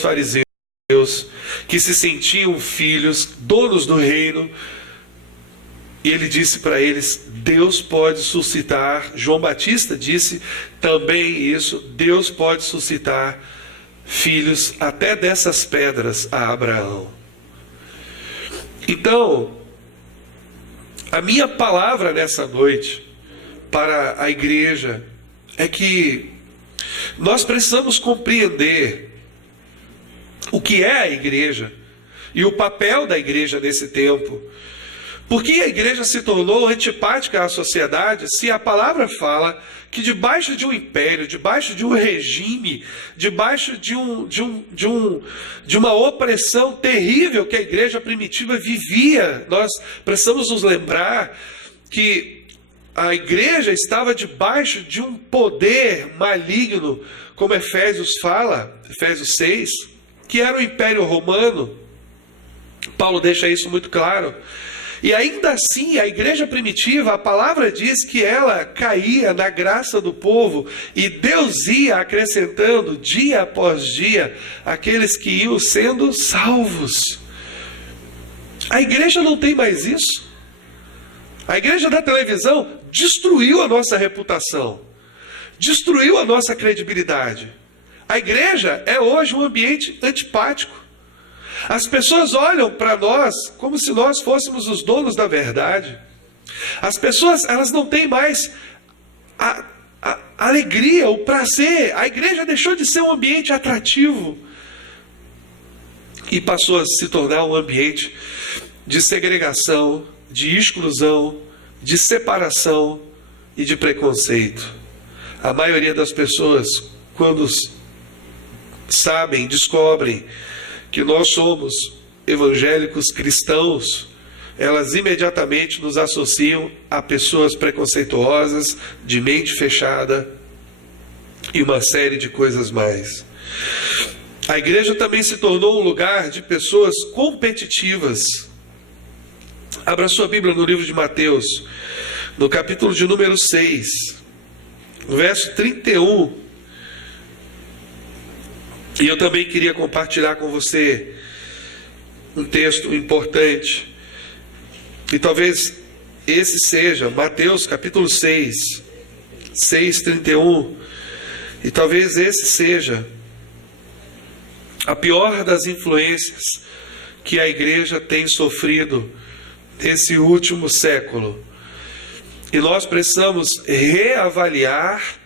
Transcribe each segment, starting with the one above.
fariseus que se sentiam filhos, donos do reino, e ele disse para eles: Deus pode suscitar, João Batista disse também isso, Deus pode suscitar filhos até dessas pedras a Abraão. Então, a minha palavra nessa noite para a igreja é que nós precisamos compreender o que é a igreja e o papel da igreja nesse tempo. Por que a igreja se tornou antipática à sociedade se a palavra fala que debaixo de um império, debaixo de um regime, debaixo de uma opressão terrível que a igreja primitiva vivia? Nós precisamos nos lembrar que a igreja estava debaixo de um poder maligno, como Efésios fala, Efésios 6, que era o Império Romano. Paulo deixa isso muito claro. E ainda assim, a igreja primitiva, a palavra diz que ela caía na graça do povo, e Deus ia acrescentando dia após dia aqueles que iam sendo salvos. A igreja não tem mais isso. A igreja da televisão destruiu a nossa reputação, destruiu a nossa credibilidade. A igreja é hoje um ambiente antipático. As pessoas olham para nós como se nós fôssemos os donos da verdade. As pessoas, elas não têm mais a alegria, o prazer. A igreja deixou de ser um ambiente atrativo e passou a se tornar um ambiente de segregação, de exclusão, de separação e de preconceito. A maioria das pessoas, quando sabem, descobrem que nós somos evangélicos cristãos, elas imediatamente nos associam a pessoas preconceituosas, de mente fechada e uma série de coisas mais. A igreja também se tornou um lugar de pessoas competitivas. Abra sua Bíblia no livro de Mateus, no capítulo de número 6, verso 31. E eu também queria compartilhar com você um texto importante. E talvez esse seja Mateus capítulo 6, 6:31. E talvez esse seja a pior das influências que a igreja tem sofrido nesse último século. E nós precisamos reavaliar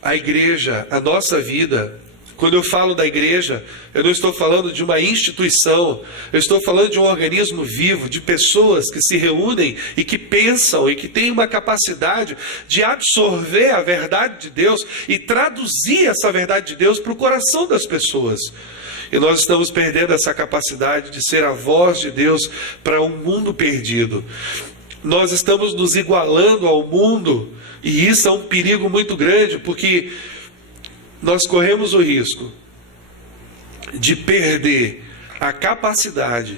a igreja, a nossa vida. Quando eu falo da igreja, eu não estou falando de uma instituição, eu estou falando de um organismo vivo, de pessoas que se reúnem e que pensam e que têm uma capacidade de absorver a verdade de Deus e traduzir essa verdade de Deus para o coração das pessoas. E nós estamos perdendo essa capacidade de ser a voz de Deus para um mundo perdido. Nós estamos nos igualando ao mundo, e isso é um perigo muito grande, porque nós corremos o risco de perder a capacidade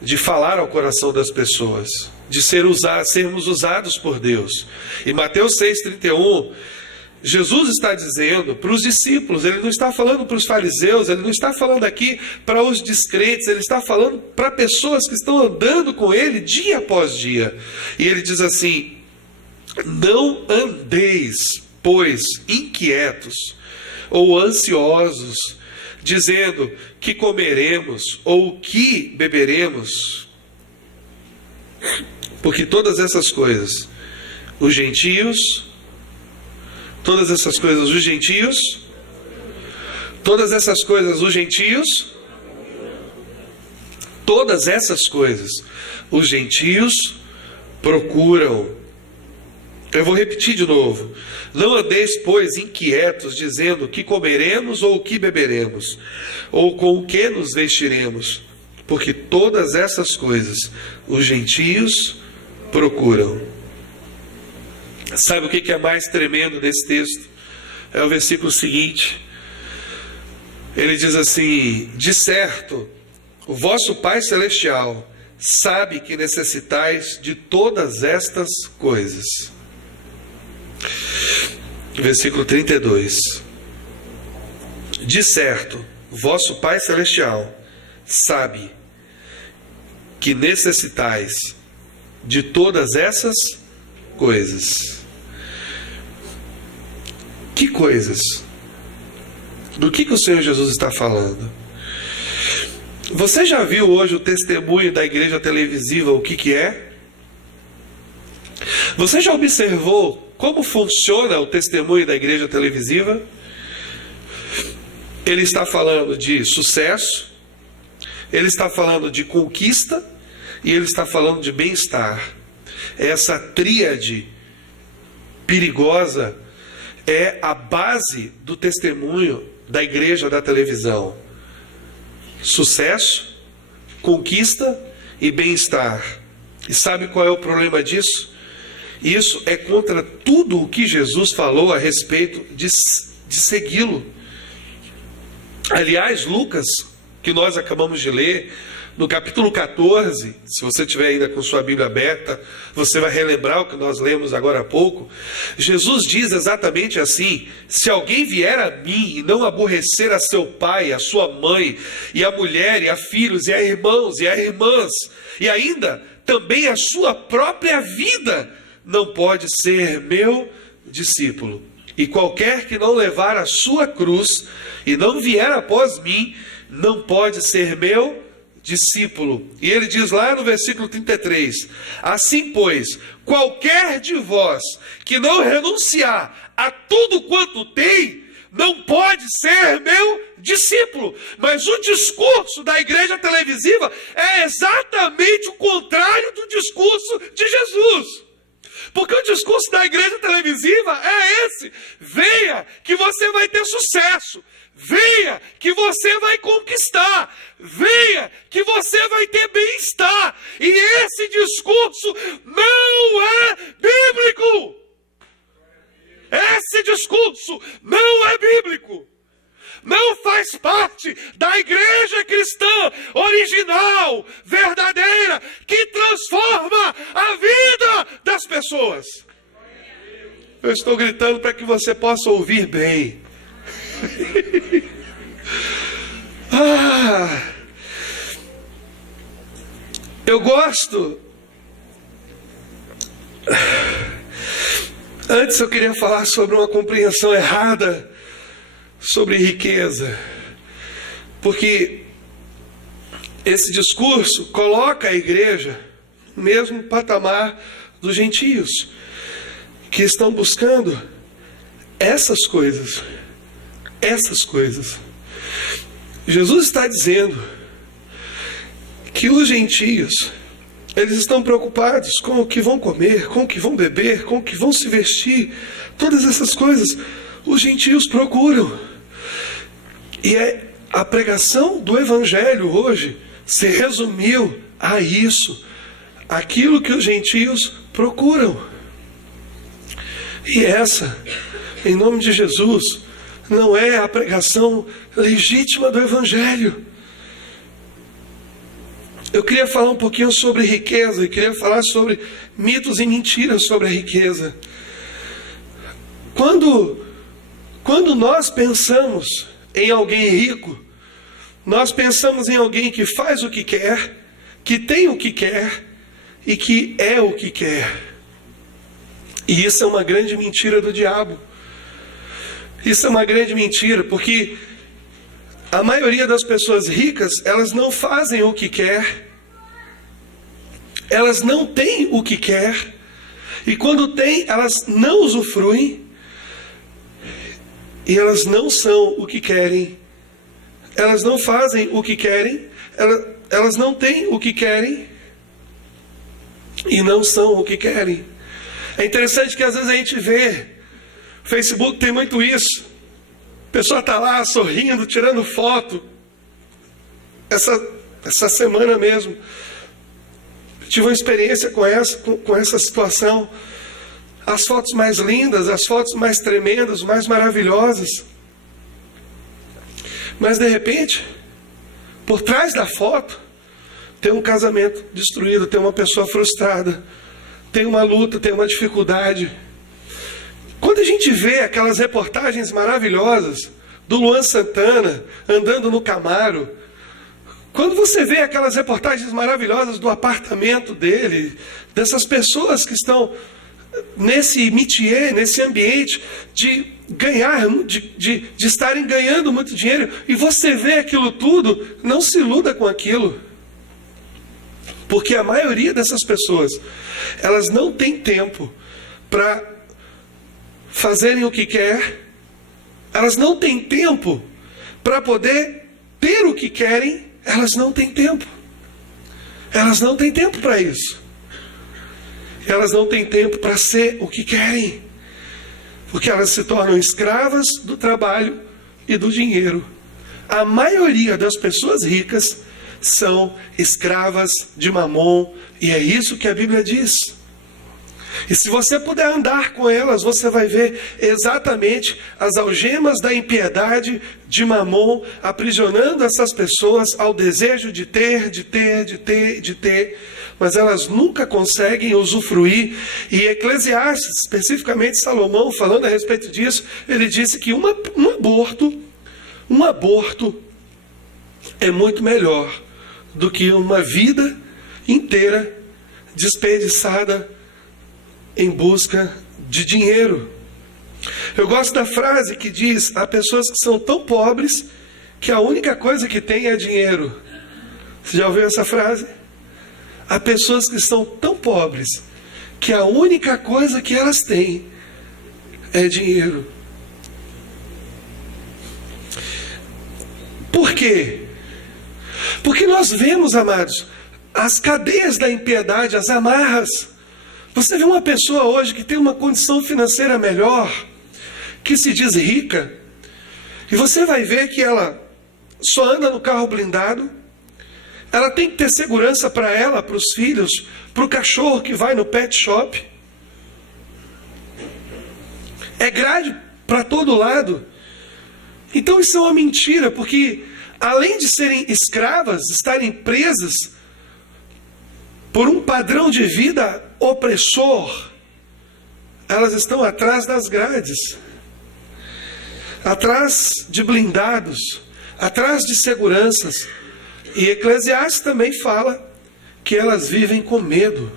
de falar ao coração das pessoas, de sermos usados por Deus. Em Mateus 6:31, Jesus está dizendo para os discípulos, ele não está falando para os fariseus, ele não está falando aqui para os descrentes, ele está falando para pessoas que estão andando com ele dia após dia. E ele diz assim: não andeis, pois, inquietos ou ansiosos, dizendo que comeremos ou que beberemos, porque todas essas coisas os gentios, todas essas coisas os gentios procuram. Eu vou repetir de novo. Não andeis, pois, inquietos, dizendo que comeremos ou o que beberemos, ou com o que nos vestiremos, porque todas essas coisas os gentios procuram. Sabe o que é mais tremendo nesse texto? É o versículo seguinte. Ele diz assim: de certo, o vosso Pai Celestial sabe que necessitais de todas estas coisas. Versículo 32. De certo, vosso Pai Celestial sabe que necessitais de todas essas coisas. Que coisas? Do que o Senhor Jesus está falando? Você já viu hoje o testemunho da igreja televisiva, o que é? Você já observou como funciona o testemunho da igreja televisiva? Ele está falando de sucesso, ele está falando de conquista e ele está falando de bem-estar. Essa tríade perigosa é a base do testemunho da igreja da televisão. Sucesso, conquista e bem-estar. E sabe qual é o problema disso? Isso é contra tudo o que Jesus falou a respeito de segui-lo. Aliás, Lucas, que nós acabamos de ler, no capítulo 14, se você tiver ainda com sua Bíblia aberta, você vai relembrar o que nós lemos agora há pouco. Jesus diz exatamente assim: se alguém vier a mim e não aborrecer a seu pai, a sua mãe, e a mulher, e a filhos, e a irmãos, e a irmãs, e ainda também a sua própria vida, não pode ser meu discípulo. E qualquer que não levar a sua cruz e não vier após mim, não pode ser meu discípulo. E ele diz lá no versículo 33, assim pois, qualquer de vós que não renunciar a tudo quanto tem, não pode ser meu discípulo. Mas o discurso da igreja televisiva é exatamente o contrário do discurso de Jesus. Porque o discurso da igreja televisiva é esse: venha que você vai ter sucesso, venha que você vai conquistar, venha que você vai ter bem-estar. E esse discurso não é bíblico. Esse discurso não é bíblico. Não faz parte da igreja cristã original, verdadeira, que transforma a vida das pessoas. Eu estou gritando para que você possa ouvir bem. Eu gosto. Antes eu queria falar sobre uma compreensão errada sobre riqueza, porque esse discurso coloca a igreja no mesmo patamar dos gentios, que estão buscando essas coisas. Jesus está dizendo que os gentios, eles estão preocupados com o que vão comer, com o que vão beber, com o que vão se vestir. Todas essas coisas os gentios procuram. E a pregação do Evangelho hoje se resumiu a isso, aquilo que os gentios procuram. E essa, em nome de Jesus, não é a pregação legítima do Evangelho. Eu queria falar um pouquinho sobre riqueza, e queria falar sobre mitos e mentiras sobre a riqueza. Quando nós pensamos em alguém rico, nós pensamos em alguém que faz o que quer, que tem o que quer e que é o que quer. E isso é uma grande mentira do diabo. Isso é uma grande mentira, porque a maioria das pessoas ricas, elas não fazem o que quer, elas não têm o que quer, e quando têm, elas não usufruem, e elas não são o que querem, elas não fazem o que querem, elas não têm o que querem, e não são o que querem. É interessante que às vezes a gente vê, o Facebook tem muito isso, a pessoa está lá sorrindo, tirando foto. Essa semana mesmo, tive uma experiência com essa situação. As fotos mais lindas, as fotos mais tremendas, mais maravilhosas. Mas de repente, por trás da foto, tem um casamento destruído, tem uma pessoa frustrada, tem uma luta, tem uma dificuldade. Quando a gente vê aquelas reportagens maravilhosas do Luan Santana andando no Camaro, quando você vê aquelas reportagens maravilhosas do apartamento dele, dessas pessoas que estão nesse métier, nesse ambiente de ganhar, de estarem ganhando muito dinheiro, e você vê aquilo tudo, não se iluda com aquilo. Porque a maioria dessas pessoas, elas não têm tempo para fazerem o que quer, elas não têm tempo para poder ter o que querem, elas não têm tempo. Elas não têm tempo para isso. Elas não têm tempo para ser o que querem, porque elas se tornam escravas do trabalho e do dinheiro. A maioria das pessoas ricas são escravas de Mamon, e é isso que a Bíblia diz. E se você puder andar com elas, você vai ver exatamente as algemas da impiedade de Mamon aprisionando essas pessoas ao desejo de ter, mas elas nunca conseguem usufruir. E Eclesiastes, especificamente Salomão, falando a respeito disso, ele disse que um aborto é muito melhor do que uma vida inteira desperdiçada em busca de dinheiro. Eu gosto da frase que diz: há pessoas que são tão pobres que a única coisa que têm é dinheiro. Você já ouviu essa frase? Há pessoas que são tão pobres que a única coisa que elas têm é dinheiro. Por quê? Porque nós vemos, amados, as cadeias da impiedade, as amarras. Você vê uma pessoa hoje que tem uma condição financeira melhor, que se diz rica, e você vai ver que ela só anda no carro blindado, ela tem que ter segurança para ela, para os filhos, para o cachorro que vai no pet shop. É grade para todo lado. Então isso é uma mentira, porque além de serem escravas, estarem presas por um padrão de vida opressor, elas estão atrás das grades, atrás de blindados, atrás de seguranças. E Eclesiastes também fala que elas vivem com medo.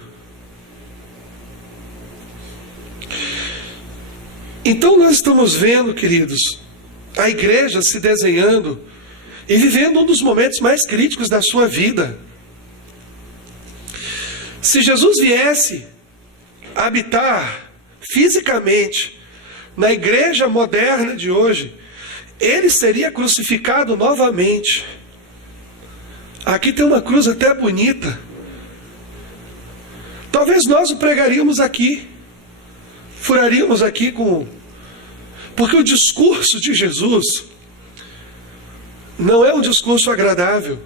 Então nós estamos vendo, queridos, a igreja se desenhando e vivendo um dos momentos mais críticos da sua vida. Se Jesus viesse habitar fisicamente na igreja moderna de hoje, ele seria crucificado novamente. Aqui tem uma cruz até bonita. Talvez nós o pregaríamos aqui, furaríamos aqui porque o discurso de Jesus não é um discurso agradável.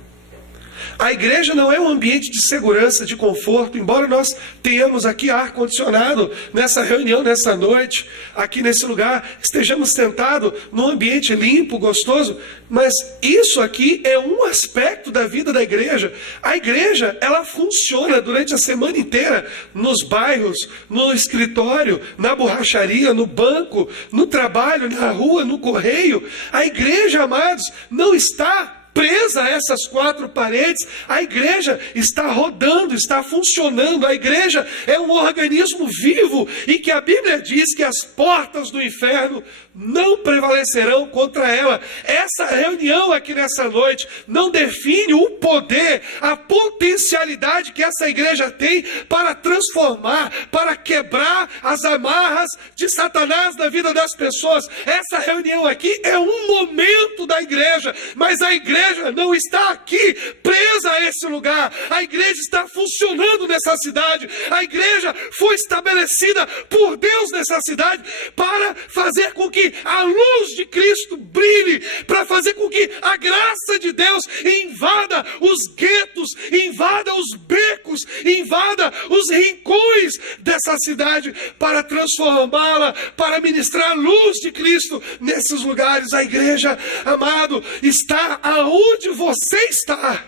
A igreja não é um ambiente de segurança, de conforto, embora nós tenhamos aqui ar-condicionado nessa reunião, nessa noite, aqui nesse lugar, estejamos sentados num ambiente limpo, gostoso, mas isso aqui é um aspecto da vida da igreja. A igreja, ela funciona durante a semana inteira, nos bairros, no escritório, na borracharia, no banco, no trabalho, na rua, no correio. A igreja, amados, não está presa a essas quatro paredes. A igreja está rodando, está funcionando. A igreja é um organismo vivo e que a Bíblia diz que as portas do inferno não prevalecerão contra ela. Essa reunião aqui nessa noite não define o poder, a potencialidade que essa igreja tem para transformar, para quebrar as amarras de Satanás na vida das pessoas. Essa reunião aqui é um momento da igreja, mas a igreja não está aqui presa a esse lugar. A igreja está funcionando nessa cidade. A igreja foi estabelecida por Deus nessa cidade para fazer com que a luz de Cristo brilhe, para fazer com que a graça de Deus invada os guetos, invada os becos, invada os rincões dessa cidade, para transformá-la, para ministrar a luz de Cristo nesses lugares. A igreja, amado, está aonde você está,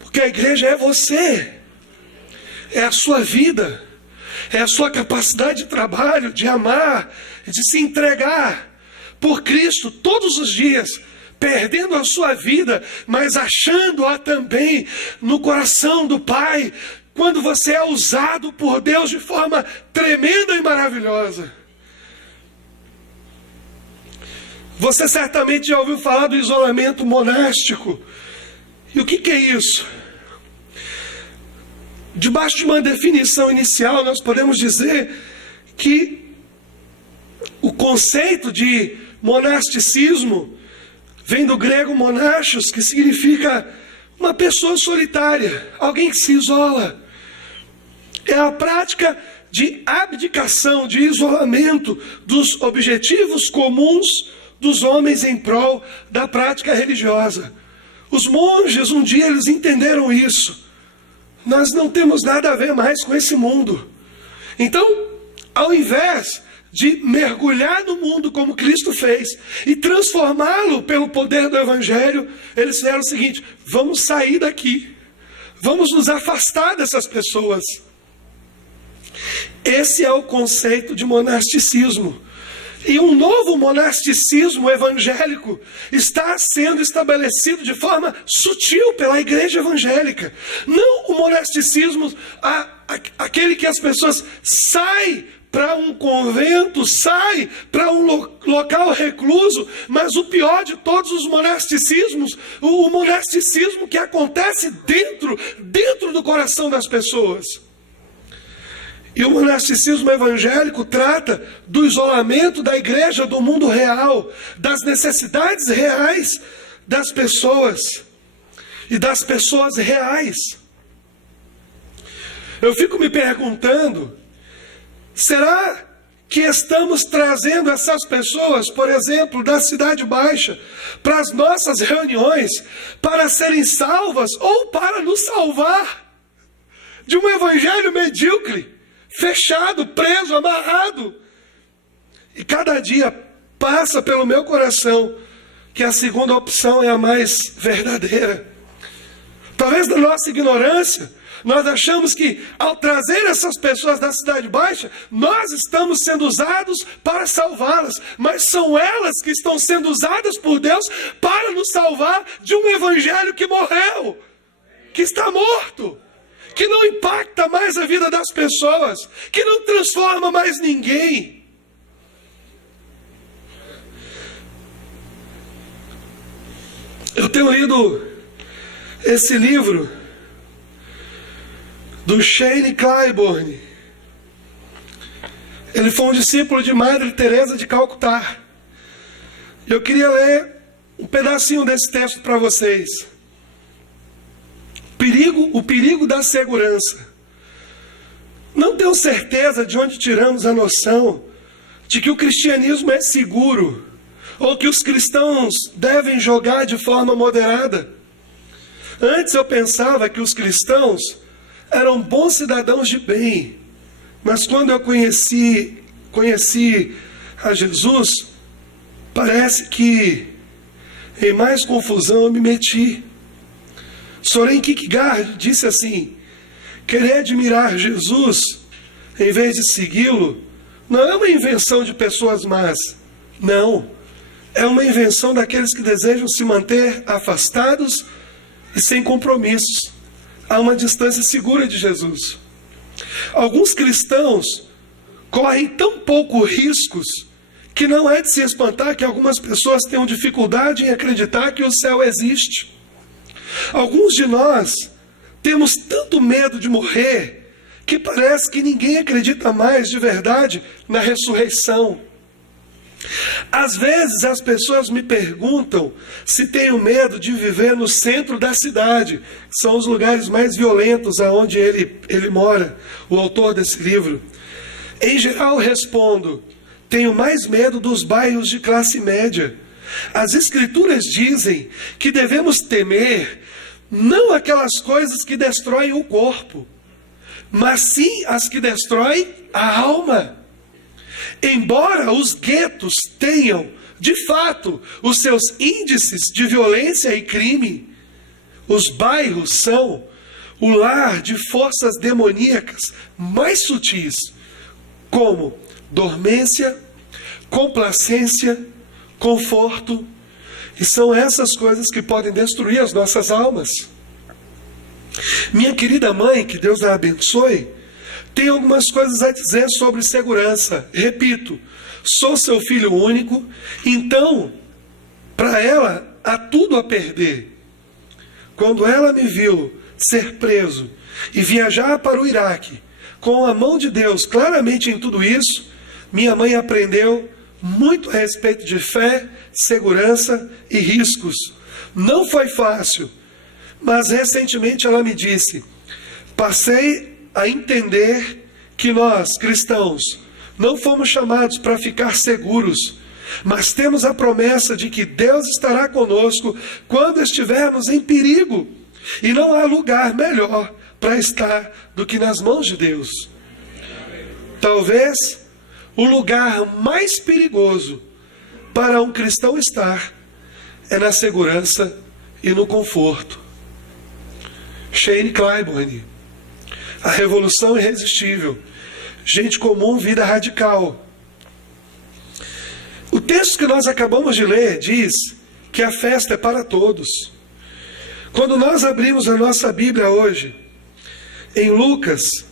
porque a igreja é você, é a sua vida, é a sua capacidade de trabalho, de amar, de se entregar, por Cristo todos os dias, perdendo a sua vida, mas achando-a também no coração do Pai, quando você é usado por Deus de forma tremenda e maravilhosa. Você certamente já ouviu falar do isolamento monástico. E o que é isso? Debaixo de uma definição inicial, nós podemos dizer que o conceito de monasticismo vem do grego monachos, que significa uma pessoa solitária, alguém que se isola. É a prática de abdicação, de isolamento dos objetivos comuns dos homens em prol da prática religiosa. Os monges, um dia, eles entenderam isso. Nós não temos nada a ver mais com esse mundo. Então, ao invés de mergulhar no mundo como Cristo fez e transformá-lo pelo poder do Evangelho, eles fizeram o seguinte: vamos sair daqui, vamos nos afastar dessas pessoas. Esse é o conceito de monasticismo. E um novo monasticismo evangélico está sendo estabelecido de forma sutil pela igreja evangélica. Não o monasticismo, aquele que as pessoas saem para um convento, saem para um local recluso, mas o pior de todos os monasticismos, o monasticismo que acontece dentro do coração das pessoas. E o monasticismo evangélico trata do isolamento da igreja do mundo real, das necessidades reais das pessoas e das pessoas reais. Eu fico me perguntando, será que estamos trazendo essas pessoas, por exemplo, da Cidade Baixa, para as nossas reuniões, para serem salvas ou para nos salvar de um evangelho medíocre? Fechado, preso, amarrado. E cada dia passa pelo meu coração que a segunda opção é a mais verdadeira. Talvez da nossa ignorância, nós achamos que ao trazer essas pessoas da Cidade Baixa, nós estamos sendo usados para salvá-las, mas são elas que estão sendo usadas por Deus para nos salvar de um evangelho que morreu, que está morto, que não impacta mais a vida das pessoas, que não transforma mais ninguém. Eu tenho lido esse livro do Shane Claiborne. Ele foi um discípulo de Madre Teresa de Calcutá. Eu queria ler um pedacinho desse texto para vocês. O perigo da segurança. Não tenho certeza de onde tiramos a noção de que o cristianismo é seguro, ou que os cristãos devem jogar de forma moderada. Antes eu pensava que os cristãos eram bons cidadãos de bem, mas quando eu conheci a Jesus, parece que em mais confusão eu me meti. Soren Kierkegaard disse assim: querer admirar Jesus em vez de segui-lo não é uma invenção de pessoas más. Não, é uma invenção daqueles que desejam se manter afastados e sem compromissos, a uma distância segura de Jesus. Alguns cristãos correm tão pouco riscos que não é de se espantar que algumas pessoas tenham dificuldade em acreditar que o céu existe. Alguns de nós temos tanto medo de morrer que parece que ninguém acredita mais de verdade na ressurreição. Às vezes as pessoas me perguntam se tenho medo de viver no centro da cidade, que são os lugares mais violentos aonde ele mora, o autor desse livro. Em geral respondo: tenho mais medo dos bairros de classe média. As escrituras dizem que devemos temer não aquelas coisas que destroem o corpo, mas sim as que destroem a alma. Embora os guetos tenham, de fato, os seus índices de violência e crime, os bairros são o lar de forças demoníacas mais sutis, como dormência, complacência, conforto, e são essas coisas que podem destruir as nossas almas. Minha querida mãe, que Deus a abençoe, tem algumas coisas a dizer sobre segurança. Repito, sou seu filho único, então, para ela, há tudo a perder. Quando ela me viu ser preso e viajar para o Iraque, com a mão de Deus claramente em tudo isso, minha mãe aprendeu muito a respeito de fé, segurança e riscos. Não foi fácil, mas recentemente ela me disse: passei a entender que nós, cristãos, não fomos chamados para ficar seguros, mas temos a promessa de que Deus estará conosco quando estivermos em perigo. E não há lugar melhor para estar do que nas mãos de Deus. Talvez o lugar mais perigoso para um cristão estar é na segurança e no conforto. Shane Claiborne, A Revolução Irresistível, Gente Comum, Vida Radical. O texto que nós acabamos de ler diz que a festa é para todos. Quando nós abrimos a nossa Bíblia hoje, em Lucas,